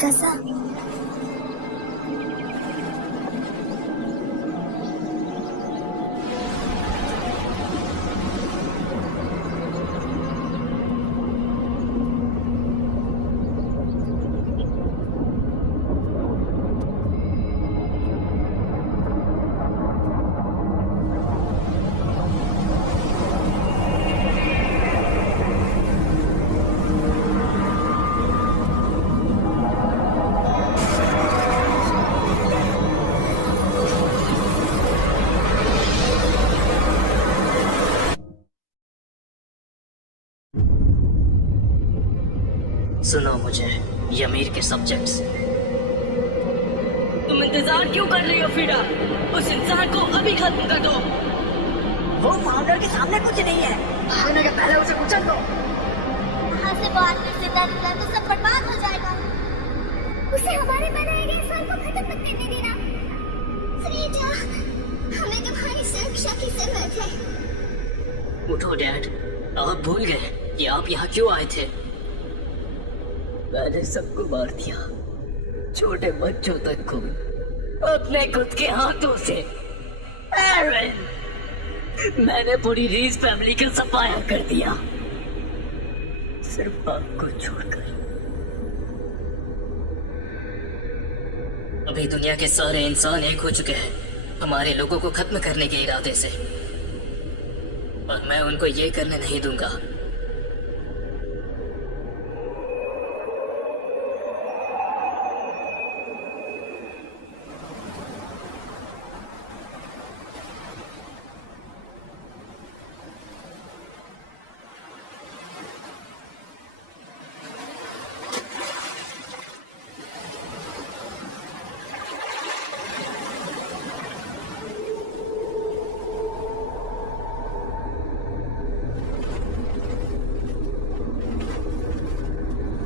कैसा? सुनो मुझे, यमीर के सब्जेक्ट्स। तुम इंतजार क्यों कर रही हो फिरा? उस इंसान को अभी खत्म कर दो। वो फाउंडर के सामने कुछ नहीं है, भागने के पहले उसे कुचल दो। यहाँ से बाहर फिर जिंदा निकला तो सब बर्बाद हो जाएगा। उसे हमारे बनाए गए इंसान को खत्म मत करने देना। फ्रीडा, हमें तुम्हारी सुरक्षा की जरूरत है। उठो डैड, आप भूल गए कि आप यहाँ क्यों आए थे? मैंने सबको मार दिया, छोटे बच्चों तक को, अपने खुद के हाथों से। एरन, मैंने पूरी रीज फैमिली का सफाया कर दिया, सिर्फ आपको छोड़कर। अभी दुनिया के सारे इंसान एक हो चुके हैं हमारे लोगों को खत्म करने के इरादे से, और मैं उनको ये करने नहीं दूंगा।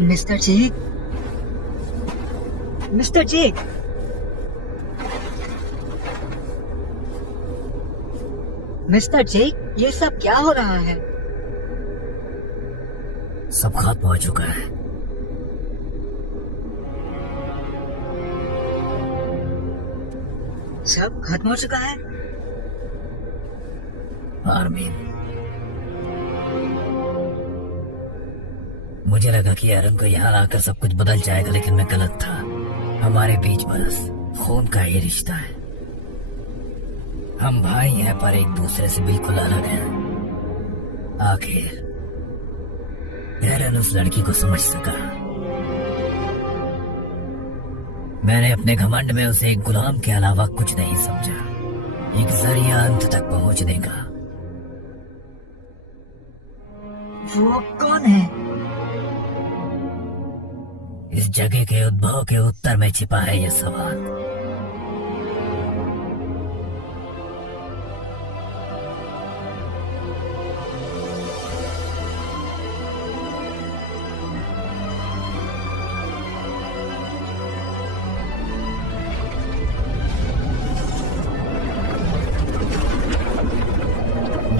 मिस्टर चीक, मिस्टर चीक, मिस्टर चीक, ये सब क्या हो रहा है? सब खत्म हो चुका है। सब खत्म हो चुका है? आर्मीन, मुझे लगा कि एरन को यहाँ आकर सब कुछ बदल जाएगा, लेकिन मैं गलत था। हमारे बीच बस खून का ही रिश्ता है। हम भाई हैं पर एक दूसरे से बिल्कुल अलग हैं। आखिर एरन उस लड़की को समझ सका। मैंने अपने घमंड में उसे एक गुलाम के अलावा कुछ नहीं समझा, एक जरिया अंत तक पहुंचने का। वो कौन है? इस जगह के उद्भव के उत्तर में छिपा है यह सवाल।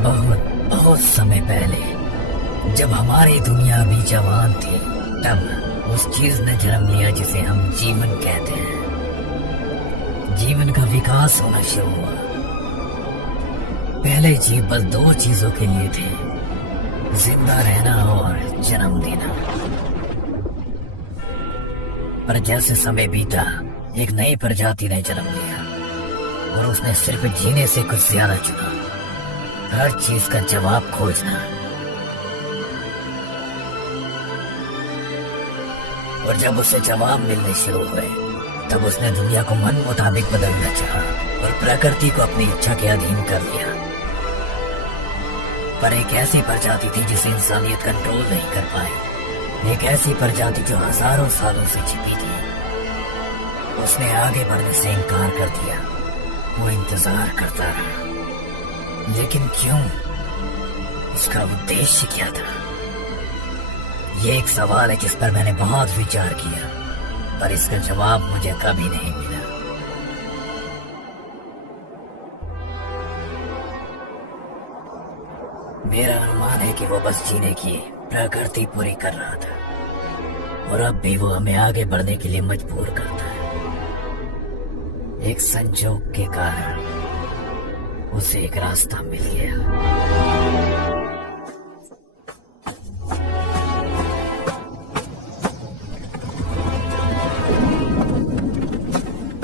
बहुत बहुत समय पहले, जब हमारी दुनिया भी जवान थी, तब उस चीज ने जन्म लिया जिसे हम जीवन कहते हैं। जीवन का विकास होना शुरू हुआ। पहले जीव बस दो चीजों के लिए थे, जिंदा रहना और जन्म देना। पर जैसे समय बीता, एक नई प्रजाति ने जन्म लिया और उसने सिर्फ जीने से कुछ ज्यादा चुना, हर चीज का जवाब खोजना। और जब उसे जवाब मिलने शुरू हुए, तब उसने दुनिया को मन मुताबिक बदलना चाहा और प्रकृति को अपनी इच्छा के अधीन कर लिया। पर एक ऐसी प्रजाति थी जिसे इंसानियत कंट्रोल नहीं कर पाई, एक ऐसी प्रजाति जो हजारों सालों से छिपी थी। उसने आगे बढ़ने से इनकार कर दिया। वो इंतजार करता रहा, लेकिन क्यों? उसका उद्देश्य क्या था? ये एक सवाल है जिस पर मैंने बहुत विचार किया, पर इसका जवाब मुझे कभी नहीं मिला। मेरा अनुमान है कि वो बस जीने की प्रकृति पूरी कर रहा था। और अब भी वो हमें आगे बढ़ने के लिए मजबूर करता है। एक संजोग के कारण उसे एक रास्ता मिल गया।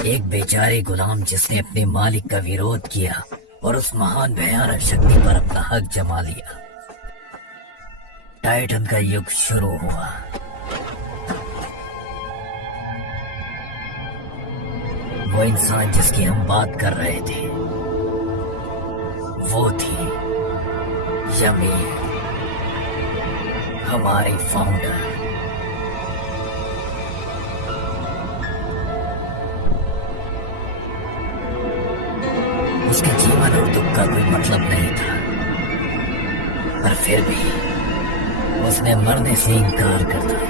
एक बेचारे गुलाम जिसने अपने मालिक का विरोध किया और उस महान भयानक शक्ति पर अपना हक जमा लिया। टाइटन का युग शुरू हुआ। वो इंसान जिसकी हम बात कर रहे थे वो थी यमीन, हमारी फाउंडर। उसके जीवन और दुख का कोई मतलब नहीं था, पर फिर भी उसने मरने से इनकार कर दिया।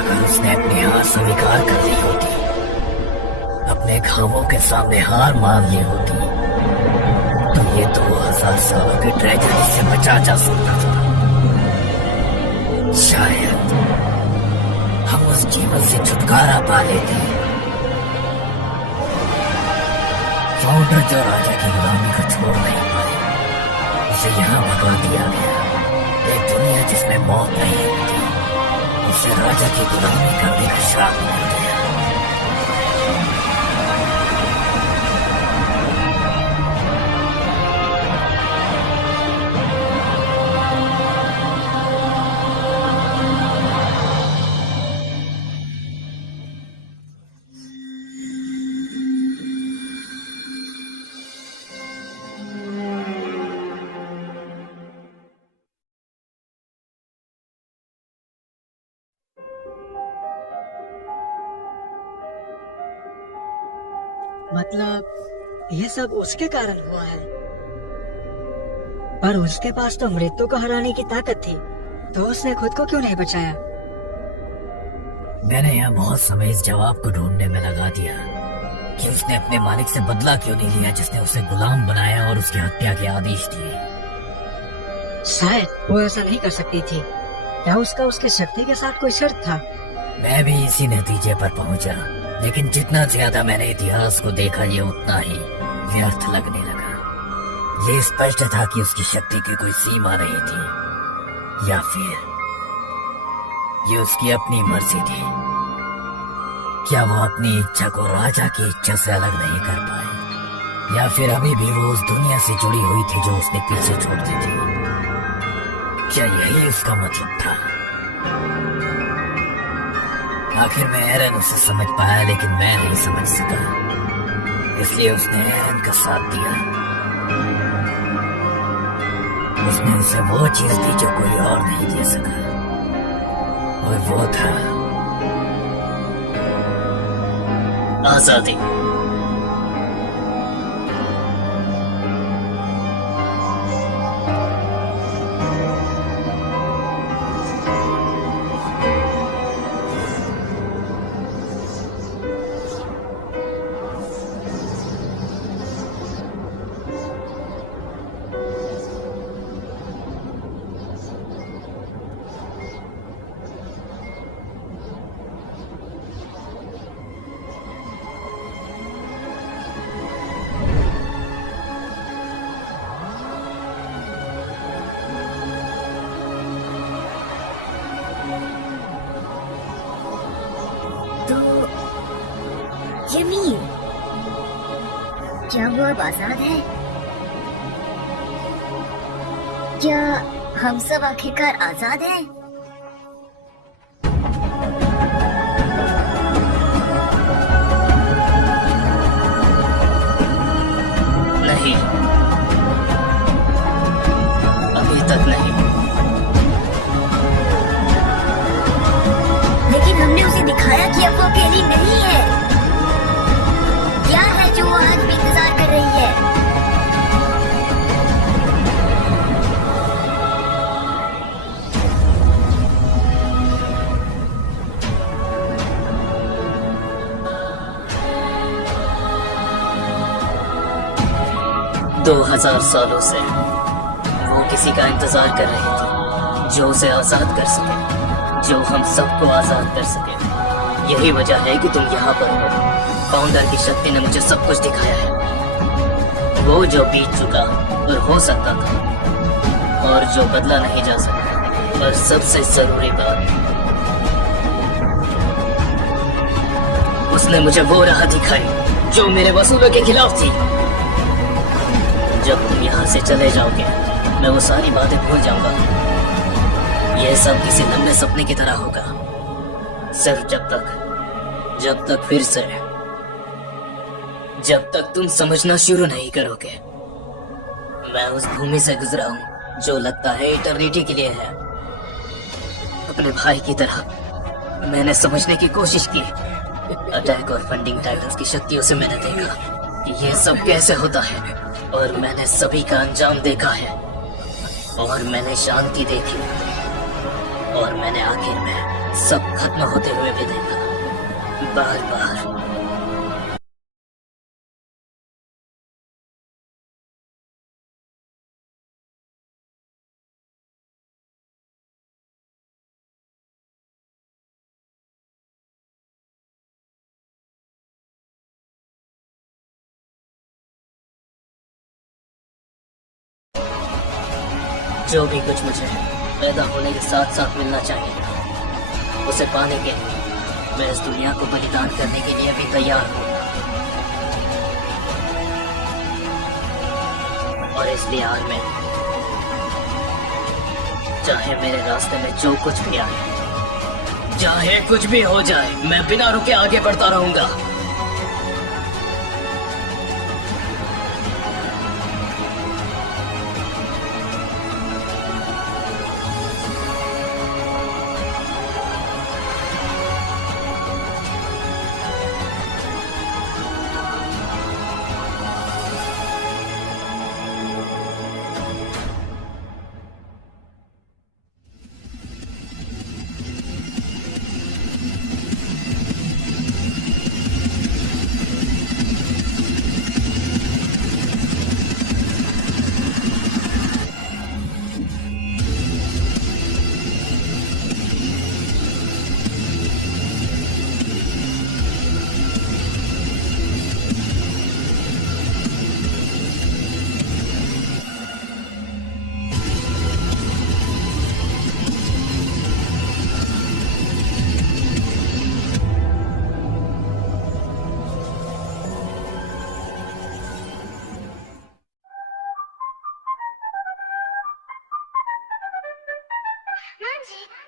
अगर उसने अपनी हार स्वीकार कर ली होती, अपने घावों के सामने हार मान ली होती, तो ये 2000 सालों की ट्रेजेडी से बचा जा सकता था। शायद हम उस जीवन से छुटकारा पा लेते। फाउंडर जो राजा की गुलामी को छोड़ नहीं पाए, उसे यहाँ भगा दिया गया। एक दुनिया जिसमें मौत नहीं होती, उसे राजा की गुलामी करने का श्राप मिल गया। मतलब ये सब उसके कारण हुआ है, पर उसके पास तो मृत्यु को हराने की ताकत थी, तो उसने खुद को क्यों नहीं बचाया? मैंने यहाँ बहुत समय इस जवाब को ढूंढने में लगा दिया कि उसने अपने मालिक से बदला क्यों नहीं लिया जिसने उसे गुलाम बनाया और उसकी हत्या के आदेश दिए। शायद वो ऐसा नहीं कर सकती थी। क्या उसका उसकी शक्ति के साथ कोई शर्त था? मैं भी इसी नतीजे पर पहुंचा, लेकिन जितना ज्यादा मैंने इतिहास को देखा, ये उतना ही व्यर्थ लगने लगा। ये स्पष्ट था कि उसकी शक्ति की कोई सीमा नहीं थी, या फिर ये उसकी अपनी मर्जी थी। क्या वो अपनी इच्छा को राजा की इच्छा से अलग नहीं कर पाए, या फिर अभी भी वो उस दुनिया से जुड़ी हुई थी जो उसने पीछे छोड़ दी थी? क्या यही उसका मतलब था? आखिर में एरन उसे समझ पाया, लेकिन मैं नहीं समझ सका, इसलिए उसने एरन का साथ दिया। उसने उसे वो चीज दी जो कोई और नहीं दे सका, और वो था आजादी। तो यमीन, क्या वो अब आजाद है? क्या हम सब आखिरकार आजाद हैं? नहीं, अभी तक नहीं। लेकिन हमने उसे दिखाया कि अब वो अकेली नहीं है। क्या है जो वो आज भी इंतजार कर रही है? दो 2000 सालों से वो किसी का इंतजार कर रही थी जो उसे आजाद कर सके। जो हम सबको आजाद कर सके। यही वजह है कि तुम यहाँ पर हो। फाउंडर की शक्ति ने मुझे सब कुछ दिखाया है, वो जो बीत चुका और हो सकता था, और जो बदला नहीं जा सकता। और सबसे जरूरी बात, उसने मुझे वो राह दिखाई जो मेरे वसूलों के खिलाफ थी। जब तुम यहाँ से चले जाओगे, मैं वो सारी बातें भूल जाऊंगा। यह सब किसी लंबे सपने की तरह होगा, सिर्फ जब तक फिर से, जब तक तुम समझना शुरू नहीं करोगे। मैं उस भूमि से गुजरा हूँ जो लगता है इटर्निटी के लिए है। अपने भाई की तरह मैंने समझने की कोशिश की। अटैक और फंडिंग टाइटल्स की शक्तियों से मैंने देखा कि ये सब कैसे होता है, और मैंने सभी का अंजाम देखा है। और मैंने शांति देखी, और मैंने आखिर में सब खत्म होते हुए भी देखा, बार बार। जो भी कुछ मुझे पैदा होने के साथ साथ मिलना चाहिए था, उसे पाने के लिए मैं इस दुनिया को बलिदान करने के लिए भी तैयार हूँ। और इसलिए आज मैं, चाहे मेरे रास्ते में जो कुछ भी आए, चाहे कुछ भी हो जाए, मैं बिना रुके आगे बढ़ता रहूंगा। माँ जी